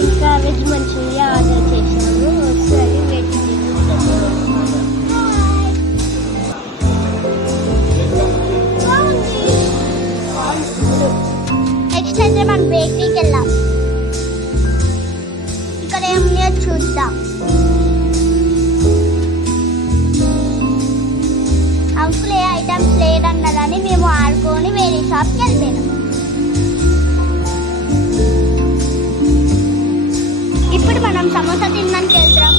ఇంకా veg Manchuria order చేశాము, ఒకసారి వెజ్ నెక్స్ట్ అయితే మనం బేకరీకి వెళ్ళాం. ఇక్కడ ఏమున్నాయో చూద్దాం. అంకుల్ ఏ ఐటమ్స్ లేదన్నారని మేము ఆడుకొని వేరే షాప్కి వెళ్ళిపోయినాం. ఇప్పుడు మనం సమోసా తినడానికి వెళ్తున్నాం.